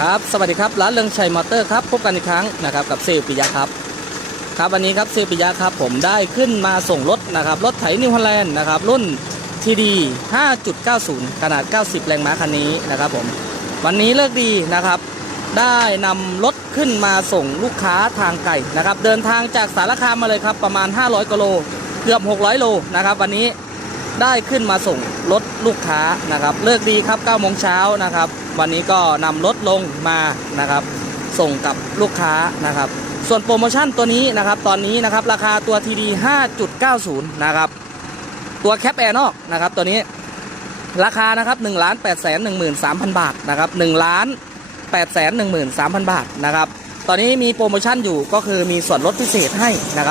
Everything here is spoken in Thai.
ครับสวัสดีครับร้านเรืองชัยมอเตอร์ครับพบกันอีกครั้งนะครับกับเซลปิยะครับครับวันนี้ครับเซลปิยะครับผมได้ขึ้นมาส่งรถนะครับรถไถนิวฮอลแลนด์นะครับรุ่น TD 5.90 ขนาด 90 แรงม้าคันนี้นะครับผมวันนี้เลิกดีนะครับ ได้นำรถขึ้นมาส่งลูกค้าทางไกลนะครับเดินทางจากสารคามมาเลยครับประมาณ 500กิโลเกือบ 600 โลนะครับวันนี้ ได้ขึ้นมาส่งรถลูกค้านะครับ เลิกดีครับ9โมงเช้านะครับ วันนี้ก็นำรถลงมานะครับ ส่งกับลูกค้านะครับ ส่วนโปรโมชั่นตัวนี้นะครับ ตอนนี้นะครับราคาตัว TD 5.90 นะครับ ตัวแคปแอร์นอกนะครับตัวนี้ราคานะครับ1 8 1 3 0 0 0 บาทนะครับ1ล้าน8 1 3 0 0 0 บาทนะครับ ตอนนี้มีโปรโมชั่นอยู่ก็คือมีส่วนลดพิเศษให้นะครับ